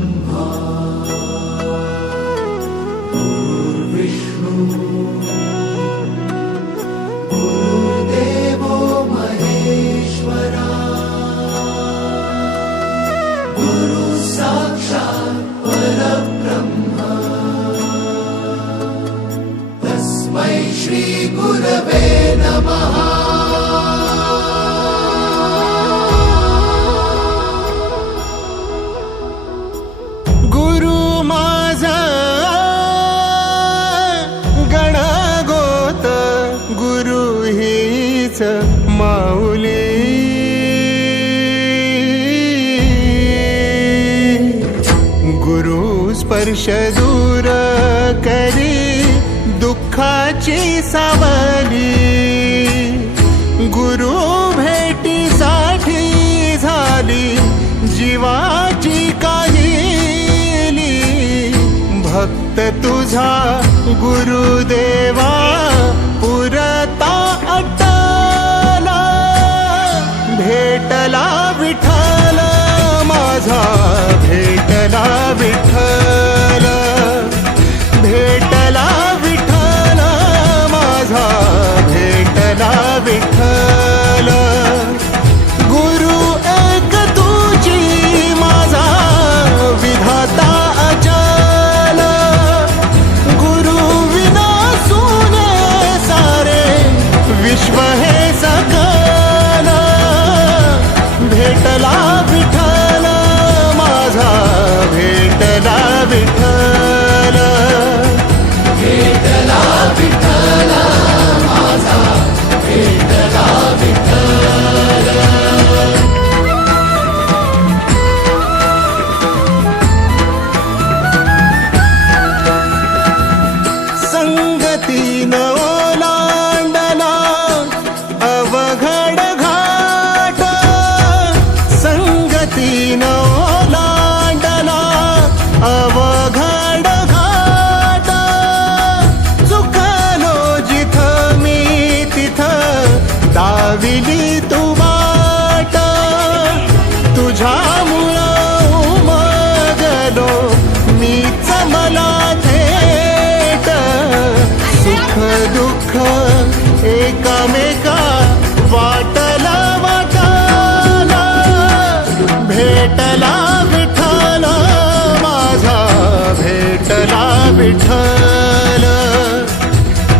ब्रह्मा गुरुर्विष्णु गुरुर्देवो महेश्वरा गुरु साक्षात् परब्रह्म तस्मै श्री गुरवे नमः। माऊली गुरु स्पर्श दूर करी दुःखाची सावली गुरु भेटीसाठी झाली जीवाची काहिली भक्त तुझा गुरुदेवा पुरता भेटला विठ्ठल माझा भेटला विठ्ठल भेटला विठ्ठल माझा भेटला विठ्ठल गुरु एक तुझी माझा विधाता अचल गुरु विना सुने सारे विश्व हे सकल भेटला विठ्ठल माझा भेटला विठ्ठल भेटला विठ्ठल माझा भेटला विठ्ठल। संगतीन ओलांडला अवघड घाट संगतीन ओलांडला अवघड घाट चुकलो जिथं मी तिथं दाविली तू वाट तुझ्यामुळं उमगलो मीच मला थेट सुख दुःख एकामेका वाटला वाटाला भेटला विठ्ठल माझा भेटला विठ्ठल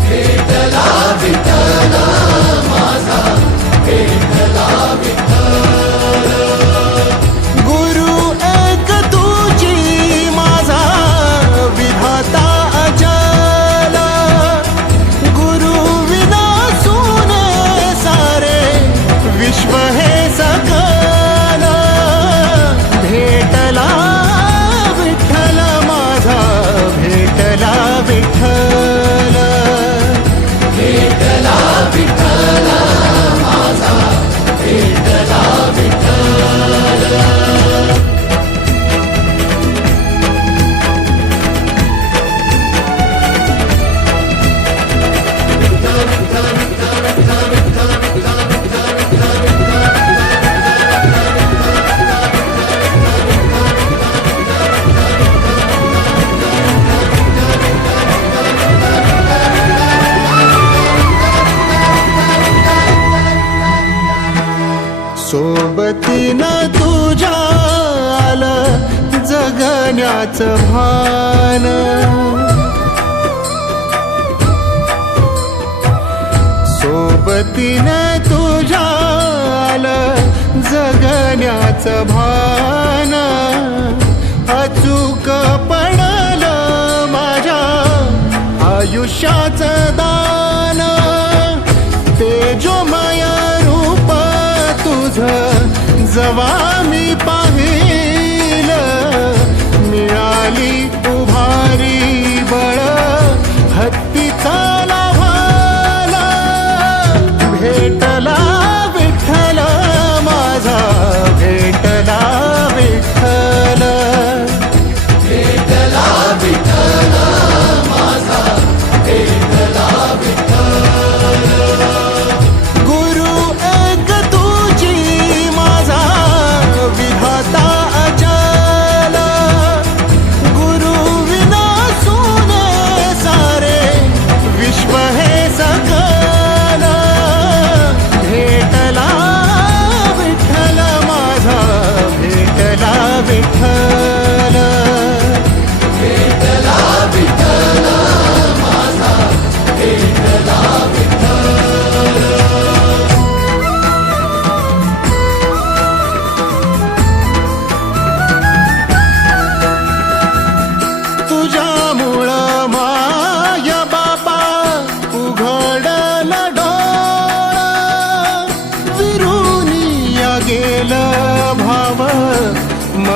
भेटला विठ्ठल माझा भेटला विठ्ठल गुरु एक तुझी माझा विधाता अचल गुरु विना सुने सारे विश्व हे सकल भेटला विठ्ठल माझा भेटला विठ्ठल भेटला विठ्ठल माझा भेटला विठ्ठल। सोबतीनं तुझ्या आलं जगण्याचं भान सोबतीनं तुझ्या आलं जगण्याचं भान अचूक पडलं माझ्या आयुष्याचं दान तेजोमय रूप तुझं जवा मी पाहिलं मिळाली उभारी बळ हत्तीचा लाभाला भेटला विठ्ठल माझा भेटला विठ्ठल भेटला विठ्ठल माझा भेटला विठ्ठल।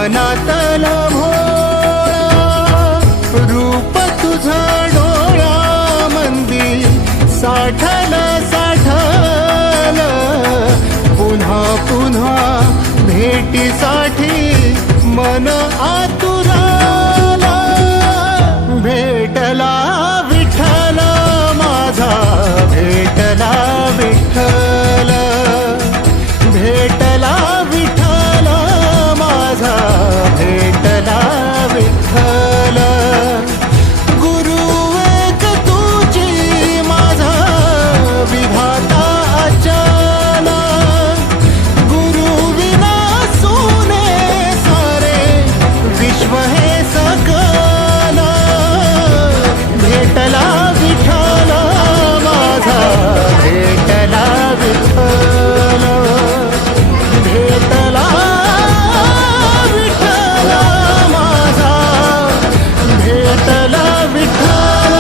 मनातला भोळा रूप तुझं डोळ्यामंदी साठल साठल पुन्हा पुन्हा भेटीसाठी मन आतुराला भेटला विठ्ठल माझा भेटला विठ्ठल भेटला विठ्ठल माझा भेटला विठ्ठल गुरु एक तुझी माझा विधाता अचल गुरु विना सोने सारे विश्व हे सकल भेटला विठ्ठल माझा भेटला विठ्ठल भेटला विठ्ठल माझा भेटला विठ्ठल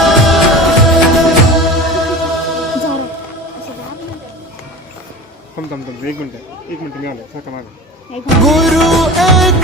थांब एक मिनिट मी आलो सारखं मागे गुरु एक